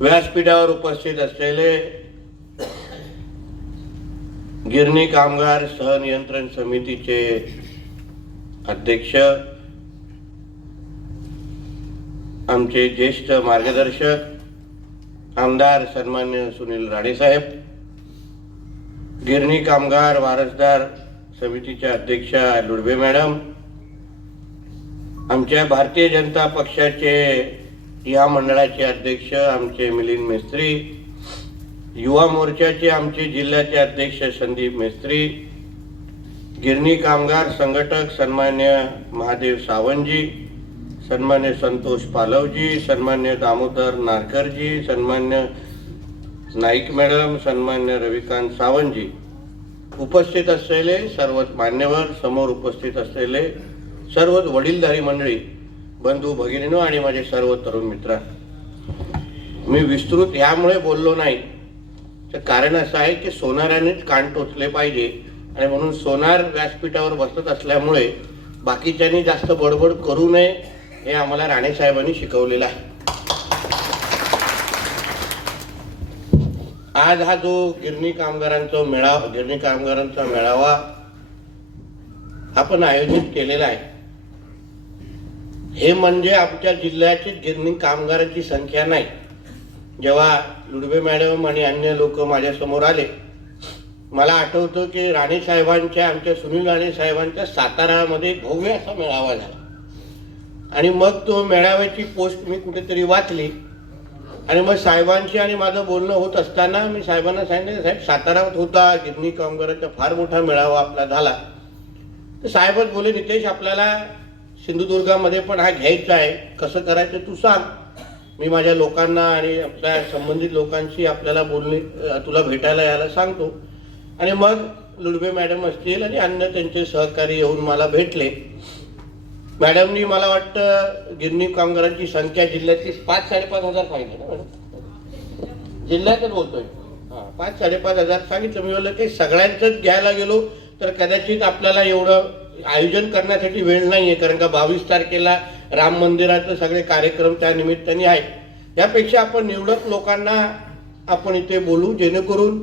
व्यासपीठावर उपस्थित असलेले गिरणी कामगार सहनियंत्रण समितीचे अध्यक्ष आमचे ज्येष्ठ मार्गदर्शक आमदार सन्मान्य सुनील राणेसाहेब गिरणी कामगार वारसदार समितीच्या अध्यक्षा लुडबे मॅडम आमच्या भारतीय जनता पक्षाचे या मंडळाचे अध्यक्ष आमचे मिलिंद मेस्त्री युवा मोर्चाचे आमचे जिल्ह्याचे अध्यक्ष संदीप मेस्त्री गिरणी कामगार संघटक सन्मान्य महादेव सावंतजी सन्मान्य संतोष पालवजी सन्मान्य दामोदर नारकरजी सन्मान्य नाईक मॅडम सन्मान्य रविकांत सावंतजी. उपस्थित असलेले सर्वच मान्यवर समोर उपस्थित असलेले सर्वच वडीलधारी मंडळी बंधू भगिनीनो आणि माझे सर्व तरुण मित्र मी विस्तृत यामुळे बोललो नाही. तर कारण असं आहे की सोनारानेच कान टोचले पाहिजे आणि म्हणून सोनार व्यासपीठावर बसत असल्यामुळे बाकीच्यांनी जास्त बडबड करू नये हे आम्हाला राणे साहेबांनी शिकवलेलं आहे. आज हा जो गिरणी कामगारांचा मेळावा गिरणी कामगारांचा मेळावा आपण आयोजित केलेला आहे. हे म्हणजे आमच्या जिल्ह्याची गिरणी कामगारांची संख्या नाही. जेव्हा लुडबे मॅडम आणि अन्य लोक माझ्यासमोर आले मला आठवतं की राणे साहेबांच्या आमच्या सुनील राणे साहेबांच्या सातारामध्ये भव्य असा मेळावा झाला. आणि मग तो मेळाव्याची पोस्ट मी कुठेतरी वाचली. आणि मग साहेबांशी आणि माझं बोलणं होत असताना मी साहेबांना सांगितलं साहेब सातारात होता गिरणी कामगारांचा फार मोठा मेळावा आपला झाला. तर साहेबच बोले नितेश आपल्याला सिंधुदुर्गामध्ये पण हा घ्यायचा आहे. कसं करायचं तू सांग. मी माझ्या लोकांना आणि आपल्या संबंधित लोकांशी आपल्याला बोलणे तुला भेटायला यायला सांगतो. आणि मग लुडबे मॅडम असतील आणि अन्य त्यांचे सहकारी येऊन मला भेटले. मॅडमनी मला वाटतं गिरणी कामगारांची संख्या जिल्ह्यातली पाच साडेपाच हजार पाहिजे ना मॅडम? जिल्ह्यातच बोलतोय. हां पाच साडेपाच हजार सांगितलं. मी म्हणलं की सगळ्यांचंच घ्यायला गेलो तर कदाचित आपल्याला एवढं आयोजन करण्यासाठी वेळ नाही आहे कारण का बावीस तारखेला राम मंदिराचे सगळे कार्यक्रम त्या निमित्ताने आहेत. यापेक्षा आपण निवडक लोकांना आपण इथे बोलू जेणेकरून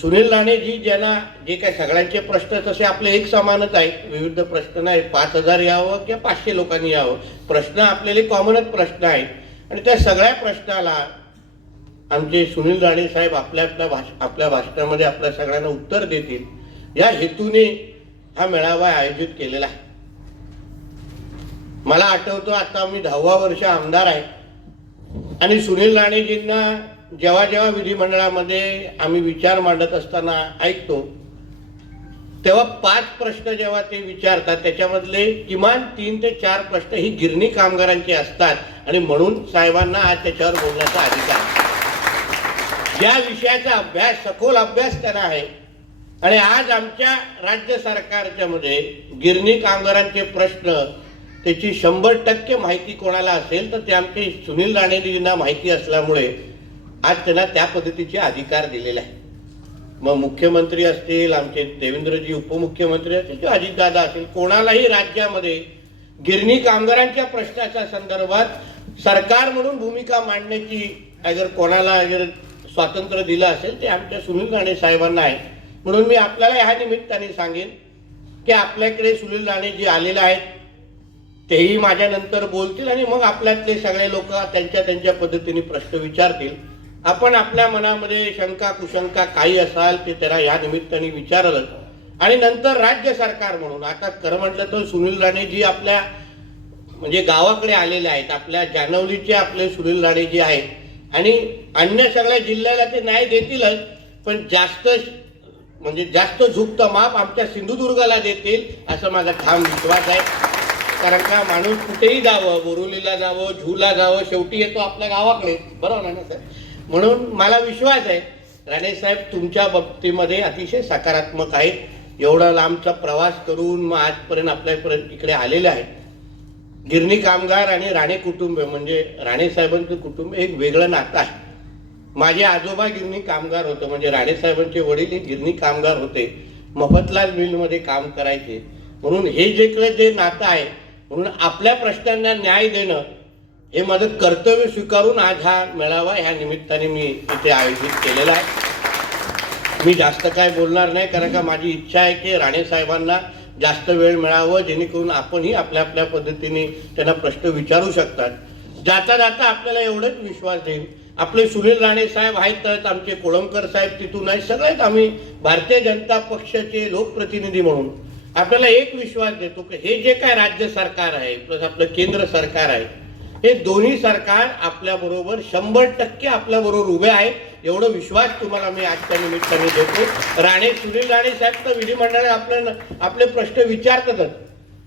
सुनील राणेजी ज्यांना जे काही सगळ्यांचे प्रश्न तसे आपले एक समानच आहेत. विविध प्रश्न नाही पाच हजार यावं किंवा पाचशे लोकांनी यावं. प्रश्न आपल्याला कॉमनच प्रश्न आहेत. आणि त्या सगळ्या प्रश्नाला आमचे सुनील राणे साहेब आपल्या आपल्या भाष आपल्या भाषणामध्ये आपल्या सगळ्यांना उत्तर देतील. या हेतूने हा मेळावा आयोजित केलेला आहे. मला आठवतो आता मी दहावा वर्ष आमदार आहे. आणि सुनील राणेजींना जेव्हा जेव्हा विधिमंडळामध्ये आम्ही विचार मांडत असताना ऐकतो तेव्हा पाच प्रश्न जेव्हा ते विचारतात त्याच्यामधले किमान तीन ते चार प्रश्न ही गिरणी कामगारांचे असतात. आणि म्हणून साहेबांना आज त्याच्यावर बोलण्याचा अधिकार ज्या विषयाचा अभ्यास सखोल अभ्यास त्यांना आहे आणि आज आमच्या राज्य सरकारच्या मध्ये गिरणी कामगारांचे प्रश्न त्याची शंभर टक्के माहिती कोणाला असेल तर ते आमचे सुनील राणेजींना माहिती असल्यामुळे आज त्यांना त्या पद्धतीचे अधिकार दिलेले आहे मग मुख्यमंत्री असतील आमचे देवेंद्रजी उपमुख्यमंत्री असतील किंवा अजितदादा असतील कोणालाही राज्यामध्ये गिरणी कामगारांच्या प्रश्नाच्या संदर्भात सरकार म्हणून भूमिका मांडण्याची अगर कोणाला अगर स्वातंत्र्य दिलं असेल ते आमच्या सुनील राणे साहेबांना आहे. म्हणून मी आपल्याला ह्या निमित्ताने सांगेन की आपल्याकडे सुनील राणे जे आलेले आहेत तेही माझ्यानंतर बोलतील आणि मग आपल्यातले सगळे लोक त्यांच्या त्यांच्या पद्धतीने प्रश्न विचारतील. आपण आपल्या मनामध्ये शंका कुशंका काही असाल ते त्याला या निमित्ताने विचारलं आणि नंतर राज्य सरकार म्हणून आता खरं म्हटलं तर सुनील राणे जी आपल्या म्हणजे गावाकडे आलेले आहेत आपल्या जानवलीचे आपले सुनील राणे जे आहेत आणि अन्य सगळ्या जिल्ह्याला ते न्याय देतीलच पण जास्त म्हणजे जास्त झुकतं माप आमच्या सिंधुदुर्गाला देतील असं माझा ठाम विश्वास आहे. कारण का माणूस कुठेही जावं बोरुलीला जावं झूला जावं शेवटी येतो आपल्या गावाकडे. बरोबर ना सर? म्हणून मला विश्वास आहे. राणे साहेब तुमच्या बाबतीमध्ये अतिशय सकारात्मक आहेत. एवढा लांबचा प्रवास करून मग आजपर्यंत आपल्यापर्यंत इकडे आलेले आहेत. गिरणी कामगार आणि राणे कुटुंब म्हणजे राणे साहेबांचं कुटुंब एक वेगळं नातं आहे. माझे आजोबा गिरणी कामगार होतं. म्हणजे राणेसाहेबांचे वडील हे गिरणी कामगार होते. मफतलाल मिलमध्ये काम करायचे. म्हणून हे जे जे नातं आहे म्हणून आपल्या प्रश्नांना न्याय देणं हे माझं कर्तव्य स्वीकारून आज हा मेळावा ह्या निमित्ताने मी इथे आयोजित केलेला आहे. मी जास्त काय बोलणार नाही कारण का माझी इच्छा आहे की राणेसाहेबांना जास्त वेळ मिळावं जेणेकरून आपणही आपल्या आपल्या पद्धतीने त्यांना प्रश्न विचारू शकतात. जाता जाता आपल्याला एवढंच विश्वास देईल आपले सुनील राणे साहेब आहेत आमचे कोळंबकर साहेब तिथून आहेत सगळेच आम्ही भारतीय जनता पक्षाचे लोकप्रतिनिधी म्हणून. आपल्याला एक विश्वास देतो की हे जे काय राज्य सरकार आहे प्लस आपलं केंद्र सरकार आहे हे दोन्ही सरकार आपल्या बरोबर शंभर टक्के आपल्या बरोबर उभे आहेत एवढं विश्वास तुम्हाला मी आजच्या निमित्ताने देतो. राणे सुनील राणे साहेब तर विधिमंडळाने आपले आपले प्रश्न विचारतातच.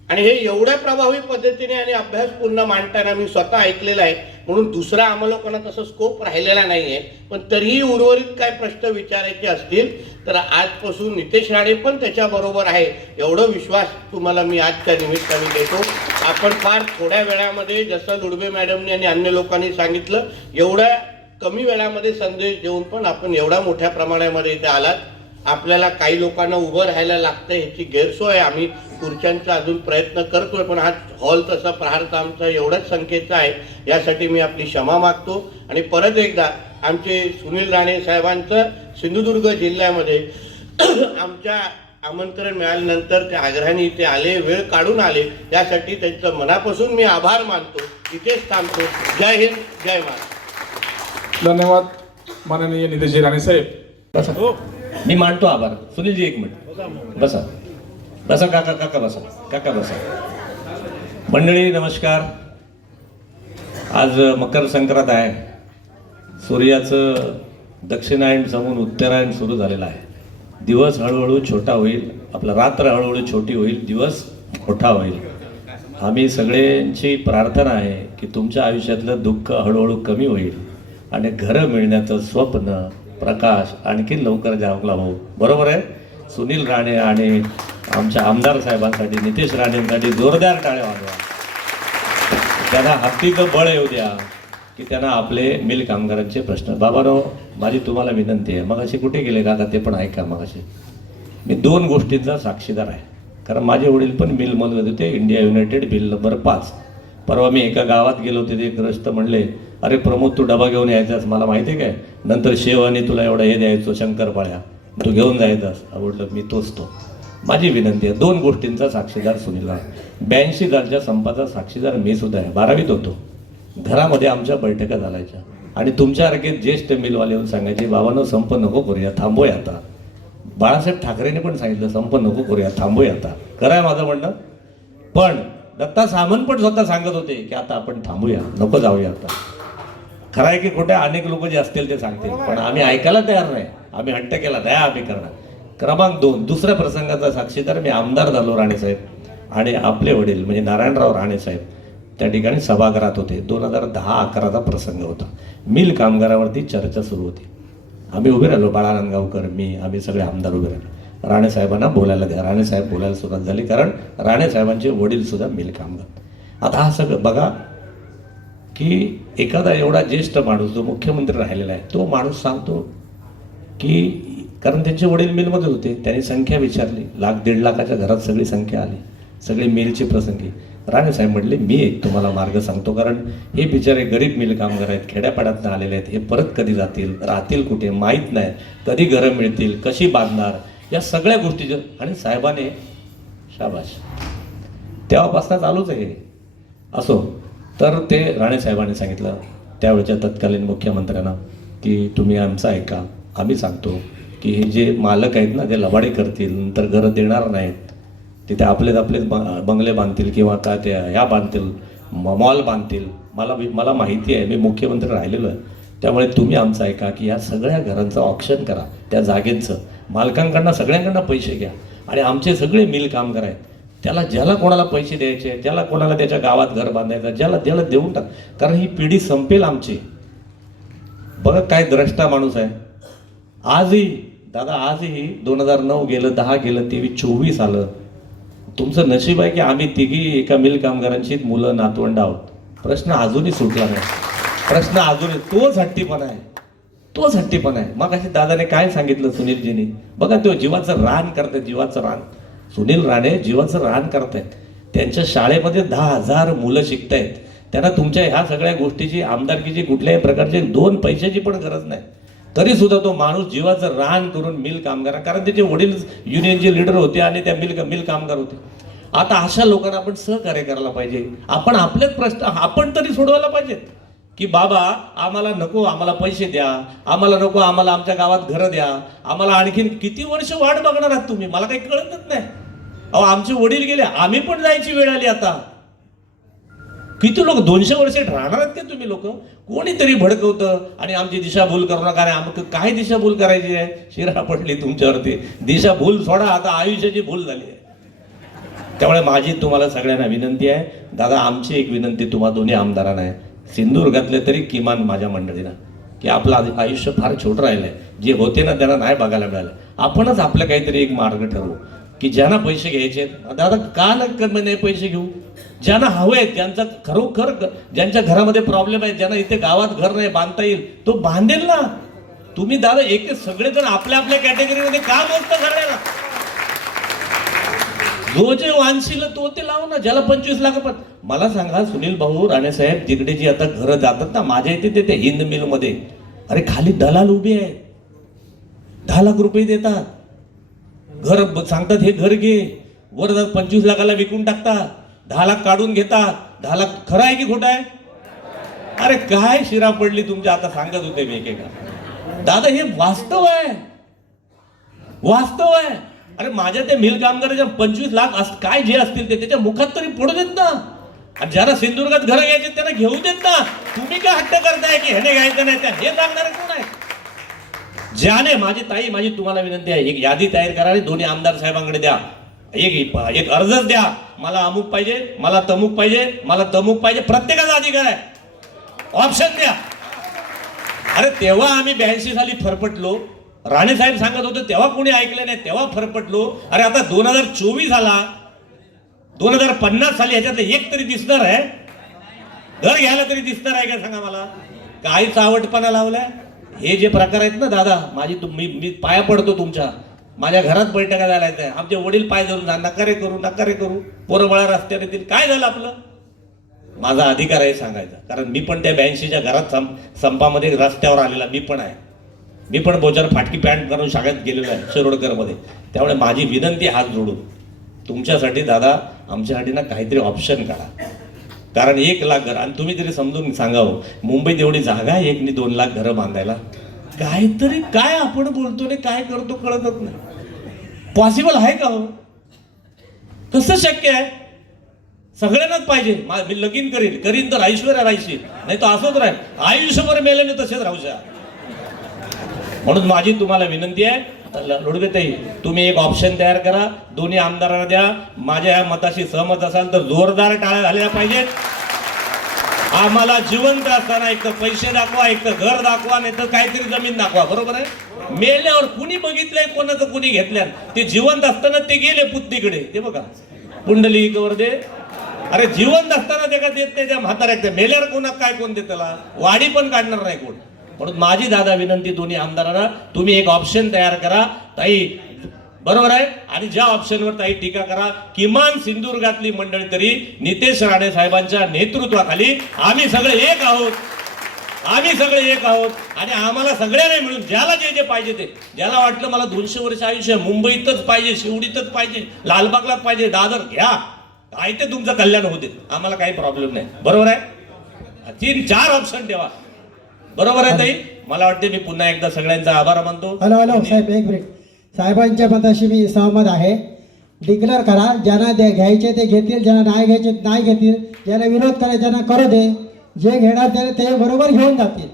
आणि हे एवढ्या प्रभावी पद्धतीने आणि अभ्यासपूर्ण मांडताना मी स्वतः ऐकलेलं आहे. म्हणून दुसरा आम्हाला लोकांना तसा स्कोप राहिलेला नाही आहे पण तरीही उर्वरित काय प्रश्न विचारायचे असतील तर आजपासून नितेश राणे पण त्याच्याबरोबर आहे. एवढं विश्वास तुम्हाला मी आजच्या निमित्ताने देतो. आपण फार थोड्या वेळामध्ये जसं दुडबे मॅडमनी आणि अन्य लोकांनी सांगितलं एवढ्या कमी वेळामध्ये संदेश देऊन पण आपण एवढ्या मोठ्या प्रमाणामध्ये इथे आलात. आपल्याला काही लोकांना उभं राहायला लागतं ह्याची गैरसोय आहे. आम्ही खुर्च्यांचा अजून प्रयत्न करतोय पण हा हॉल तसा प्रहारचा आमचा एवढ्याच संख्येचा आहे यासाठी मी आपली क्षमा मागतो. आणि परत एकदा आमचे सुनील राणे साहेबांचं सिंधुदुर्ग जिल्ह्यामध्ये आमच्या आमंत्रण मिळाल्यानंतर ते आग्रहाने इथे आले वेळ काढून आले यासाठी त्यांचं मनापासून मी आभार मानतो. इथेच थांबतो. जय हिंद जय महाराष्ट्र. धन्यवाद. माननीय नितेशजी राणे साहेब. बसा मी मांडतो आभार. सुनीलजी एक मिनिट. बसा. बसा काका काका बसा. काका बसा. मंडळी नमस्कार. आज मकर संक्रांत आहे. सूर्याचं दक्षिणायण समून उत्तरायण सुरू झालेलं आहे. दिवस हळूहळू छोटा होईल. आपला रात्र हळूहळू छोटी होईल. दिवस मोठा होईल. आम्ही सगळ्यांची प्रार्थना आहे की तुमच्या आयुष्यातलं दुःख हळूहळू कमी होईल. आणि घरं मिळण्याचं स्वप्न प्रकाश आणखी लवकर जागला भाऊ. बरोबर आहे? सुनील राणे आणि आमच्या आमदार साहेबांसाठी नितीश राणेंसाठी जोरदार टाळ्या वाजवा. त्यांना हत्तीचं बळ येऊ द्या की त्यांना आपले मिल कामगारांचे प्रश्न. बाबानो माझी तुम्हाला विनंती आहे. मग असे कुठे गेले का ते पण ऐका मग असे मी दोन गोष्टींचा साक्षीदार आहे. कारण माझे वडील पण मिलमध्ये होते. इंडिया युनायटेड बिल नंबर पाच. परवा मी एका गावात गेलो होते ते ग्रस्त म्हणले अरे प्रमोद तू डबा घेऊन यायचास मला माहिती आहे काय? नंतर शेव आणि तुला एवढा हे द्यायचो शंकरपाळ्या. तू घेऊन जायचास. आवडलं मी तोच तो. माझी विनंती आहे दोन गोष्टींचा साक्षीदार सुनील ब्याऐंशी सालच्या संपाचा साक्षीदार मी सुद्धा आहे. बारावीत होतो. घरामध्ये आमच्या बैठका चालायच्या आणि तुमच्यासारखे ज्येष्ठ मिलवाले येऊन सांगायचे बाबांनो संप नको करूया थांबूया आता. बाळासाहेब ठाकरेने पण सांगितलं संप नको करूया थांबूया आता. कराय माझं म्हणणं? पण दत्ता सामंत पण स्वतः सांगत होते की आता आपण थांबूया नको जाऊया आता. खरं आहे की खोट्या अनेक लोक जे असतील ते सांगतील पण आम्ही ऐकायला तयार नाही. आम्ही हट्ट केला दया आम्ही करणार. क्रमांक दोन दुसऱ्या प्रसंगाचा साक्षीदार मी आमदार झालो राणेसाहेब आणि आपले वडील म्हणजे नारायणराव राणेसाहेब त्या ठिकाणी सभागृहात होते. दोन हजार दहा अकराचा प्रसंग होता. मिल कामगारावरती चर्चा सुरू होती. आम्ही उभे राहिलो बाळानंद गावकर मी आम्ही सगळे आमदार उभे राहिलो. राणेसाहेबांना बोलायला द्या राणेसाहेब बोलायला सुरुवात झाली कारण राणेसाहेबांचे वडील सुद्धा मिल कामगार. आता हा सगळं बघा की एखादा एवढा ज्येष्ठ माणूस जो मुख्यमंत्री राहिलेला आहे तो माणूस सांगतो की कारण त्यांचे वडील मिलमध्ये होते त्यांनी संख्या विचारली लाख दीड लाखाच्या घरात सगळी संख्या आली सगळी मिलचे प्रसंगी. राणेसाहेब म्हटले मी एक तुम्हाला मार्ग सांगतो कारण हे बिचारे गरीब मिल कामगार आहेत खेड्यापाड्यातनं आलेले आहेत हे परत कधी जातील राहतील कुठे माहीत नाही कधी घरं मिळतील कशी बांधणार या सगळ्या गोष्टी आणि साहेबाने शाबाश. तेव्हापासून चालूच आहे असो तर ते राणे साहेबांनी सांगितलं त्यावेळच्या तत्कालीन मुख्यमंत्र्यांना की तुम्ही आमचं ऐका. आम्ही सांगतो की हे जे मालक आहेत ना ते लबाडे करतील नंतर घरं देणार नाहीत तिथे आपलेच आपलेच ब- बंगले बांधतील किंवा काय ते ह्या बांधतील म- मॉल बांधतील. मला मला माहिती आहे मी मुख्यमंत्री राहिलेलो आहे. त्यामुळे तुम्ही आमचं ऐका की या सगळ्या घरांचं ऑप्शन करा त्या जागेचं. मालकांकडनं सगळ्यांकडनं पैसे घ्या. आणि आमचे सगळे मिल कामगार आहेत त्याला ज्याला कोणाला पैसे द्यायचे ज्याला कोणाला त्याच्या गावात घर बांधायचं ज्याला त्याला देऊन टाक. कारण ही पिढी संपेल आमची. बघा काय द्रष्टा माणूस आहे. आजही दादा आजही दोन हजार नऊ गेलं दहा गेलं तेवीस चोवीस आलं. तुमचं नशीब आहे की आम्ही तिघी एका मिल कामगारांची मुलं नातवंड आहोत. प्रश्न अजूनही सुटला नाही. प्रश्न अजूनही तोच हट्टीपणा आहे. तोच हट्टीपणा आहे. मग अशी दादाने काय सांगितलं सुनीलजीने? बघा तो जीवाचं रान करते जीवाचं रान. सुनील राणे जीवाचं रान करतायत. त्यांच्या शाळेमध्ये दहा हजार मुलं शिकतायत. त्यांना तुमच्या ह्या सगळ्या गोष्टीची आमदारकीची कुठल्याही प्रकारची दोन पैशाची पण गरज नाही. तरी सुद्धा तो माणूस जीवाचं रान करून मिल कामगार कारण त्याचे वडील युनियनचे लीडर होते आणि त्या मिल मिल कामगार होते. आता अशा लोकांना आपण सहकार्य करायला पाहिजे. आपण आपलेच प्रश्न आपण तरी सोडवायला पाहिजेत. की बाबा आम्हाला नको आम्हाला पैसे द्या. आम्हाला नको आम्हाला आमच्या गावात घरं द्या. आम्हाला आणखीन किती वर्ष वाट बघणार आहात तुम्ही? मला काही कळतच नाही. अहो आमचे वडील गेले. आम्ही पण जायची वेळ आली आता. किती लोक दोनशे वर्षे राहणार आहेत का तुम्ही लोक? कोणीतरी भडकवतं आणि आमची दिशाभूल करू नका आणि आमक काय दिशाभूल करायची आहे? शिरा पडली तुमच्यावरती. दिशाभूल सोडा. आता आयुष्याची भूल झाली आहे. त्यामुळे माझी तुम्हाला सगळ्यांना विनंती आहे. दादा आमची एक विनंती तुम्हा दोन्ही आमदारांना आहे. सिंधुदुर्गातले तरी किमान माझ्या मंडळीला. की आपलं आयुष्य फार छोटं राहिलंय. जे होते ना त्यांना नाही बघायला मिळालं. आपणच आपलं काहीतरी एक मार्ग ठरवू. की ज्यांना पैसे घ्यायचे दादा का न नाही पैसे घेऊ? ज्यांना हवे आहेत ज्यांचा खरोखर ज्यांच्या घरामध्ये प्रॉब्लेम आहे ज्यांना इथे गावात घर नाही बांधता येईल तो बांधेल ना. तुम्ही दादा एक सगळेजण आपल्या आपल्या कॅटेगरीमध्ये का मोजता सगळ्याला जो जे वांशील तो ते लाव ना ज्याला पंचवीस लाख पण. मला सांगा सुनील भाऊ राणेसाहेब तिकडे जी आता घरं जातात ना माझ्या इथे ते- त्या हिंद मिलमध्ये अरे खाली दलाल उभे आहेत. दहा लाख रुपये देतात. घर सांगतात हे घर घे. वर जर पंचवीस लाखाला विकून टाकतात. दहा लाख काढून घेतात. दहा लाख खरं आहे की खोटं आहे? अरे काय शिरा पडली तुमच्या? आता सांगत होते मी एकेका. दादा हे वास्तव आहे. वास्तव आहे. अरे माझ्या त्या मिल कामगाराच्या पंचवीस लाख अस- काय जे असतील ते त्याच्या मुखात तरी पडू देत ना. आणि ज्यांना सिंधुदुर्गात घरं घ्यायचे त्यांना घेऊ देत ना. तुम्ही काय हट्ट करताय की ह्याने घ्यायचं नाही त्या हे सांगणार कोण आहे ज्याने माझी ताई माझी तुम्हाला विनंती आहे एक यादी तयार करा आणि दोन्ही आमदार साहेबांकडे द्या. एक एक अर्जच द्या. मला अमुक पाहिजे मला तमुक पाहिजे मला तमुक पाहिजे प्रत्येकाचा अधिकार आहे. ऑप्शन द्या. अरे तेव्हा आम्ही ब्याऐंशी साली फरफटलो. राणे साहेब सांगत होते तेव्हा कोणी ऐकलं नाही तेव्हा फरपटलो अरे आता दोन हजार चोवीस आला. दोन हजार पन्नास साली ह्याच्यातलं एक तरी दिसणार आहे. घर घ्यायला तरी दिसणार आहे का सांगा मला? काय चावटपणा लावलाय? हे जे प्रकार आहेत ना दादा माझी तुम- मी मी पाया पडतो तुमच्या. माझ्या घरात बैठका झाल्या आहेत आमचे वडील पाय धरून जा नकारे करू नकारे करू. पोरबळा रस्त्याने येतील काय झालं आपलं? माझा अधिकार आहे सांगायचा. कारण मी पण त्या ब्याऐंशीच्या घरात सं संपामध्ये रस्त्यावर आलेला. मी पण आहे. मी पण बोचार फाटकी पॅन्ट करून शाळेत गेलेलो आहे शिरोडकरमध्ये. त्यामुळे माझी विनंती हात जोडून. तुमच्यासाठी दादा आमच्यासाठी ना काहीतरी ऑप्शन काढा. कारण एक लाख घर आणि तुम्ही तरी समजून सांगावं हो, मुंबईत एवढी जागा आहे एक दोन लाख घरं बांधायला? काहीतरी काय आपण बोलतो आणि काय करतो कळतच नाही. पॉसिबल आहे का हो? कसं शक्य आहे? सगळ्यांनाच पाहिजे. मा- मी लगीन करीन. करीन तर ऐश्वर्या राहायची नाही तर असंच राहील. आयुष्यभर मेल्याने तसेच राहू शा म्हणून माझी तुम्हाला विनंती आहे लोडगेताई तुम्ही एक ऑप्शन तयार करा दोन्ही आमदारांना द्या. माझ्या या मताशी सहमत असाल तर जोरदार टाळ्या झाल्या पाहिजेत. आम्हाला जिवंत असताना एक तर पैसे दाखवा एक तर घर दाखवा नाही तर काहीतरी जमीन दाखवा बरोबर आहे? मेल्यावर कुणी बघितलंय कोणाचं कुणी घेतल्या ते जिवंत असताना ते गेले पुतणीकडे ते बघा. कुंडली दे अरे जिवंत असताना ते का देत नाही त्या म्हाताऱ्या मेल्यावर कोणाक काय कोण देत त्याला वाडी पण काढणार नाही कोण. म्हणून माझी दादा विनंती दोन्ही आमदारांना तुम्ही एक ऑप्शन तयार करा. ताई बरोबर आहे? आणि ज्या ऑप्शनवर ताई टीका करा किमान सिंधुदुर्गातली मंडळी तरी नितेश राणे साहेबांच्या नेतृत्वाखाली आम्ही सगळे एक आहोत. आम्ही सगळे एक आहोत. आणि आम्हाला सगळ्यांना मिळून ज्याला जे जे पाहिजे ते. ज्याला वाटलं मला दोनशे वर्ष आयुष्य मुंबईतच पाहिजे शिवडीतच पाहिजे लालबागलाच पाहिजे दादर घ्या. काय ते तुमचं कल्याण होते आम्हाला काही प्रॉब्लेम नाही. बरोबर आहे? तीन चार ऑप्शन ठेवा. बरोबर आहे ताई? मला वाटते मी पुन्हा एकदा सगळ्यांचा आभार मानतो. हॅलो हॅलो साहेब एक मिनिट. साहेबांच्या मताशी मी सहमत आहे. डिक्लेअर करा ज्यांना घ्यायचे ते घेतील ज्यांना नाही घ्यायचे नाही घेतील ज्यांना विरोध करायचे त्यांना करू दे जे घेणार त्याने ते बरोबर घेऊन जातील.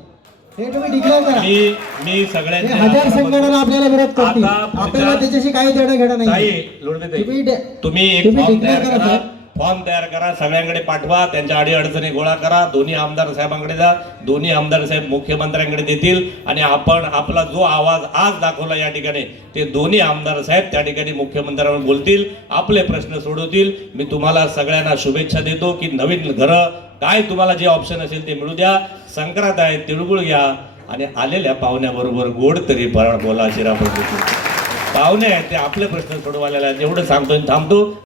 हे तुम्ही डिक्लेअर करा. मी मी हे सगळ्यांच्या हजार संघटना आपल्याला विरोध करतील. आता पुढच्या- आपल्याला त्याच्याशी काही देणं घेणं ताई नाही ताई, तुम्ही डे- तुम्ही एक तुम्ही फॉर्म declare तयार करा, करा. साहेब. फॉर्म तयार करा सगळ्यांकडे पाठवा त्यांच्या अडीअडचणी गोळा करा दोन्ही आमदार साहेबांकडे जा दोन्ही आमदार साहेब मुख्यमंत्र्यांकडे देतील आणि आपण आपला जो आवाज आज दाखवला या ठिकाणी ते दोन्ही आमदार साहेब त्या ठिकाणी मुख्यमंत्र्यांवर बोलतील आपले प्रश्न सोडवतील. मी तुम्हाला सगळ्यांना शुभेच्छा देतो की नवीन घरं काय तुम्हाला जे ऑप्शन असेल ते मिळू द्या. संक्रांत आहे तिळगुळ घ्या आणि आलेल्या पाहुण्याबरोबर गोड तरी ब- बोला शिरा पाहुणे आहेत ते आपले प्रश्न सोडवायला एवढं सांगतो आणि थांबतो.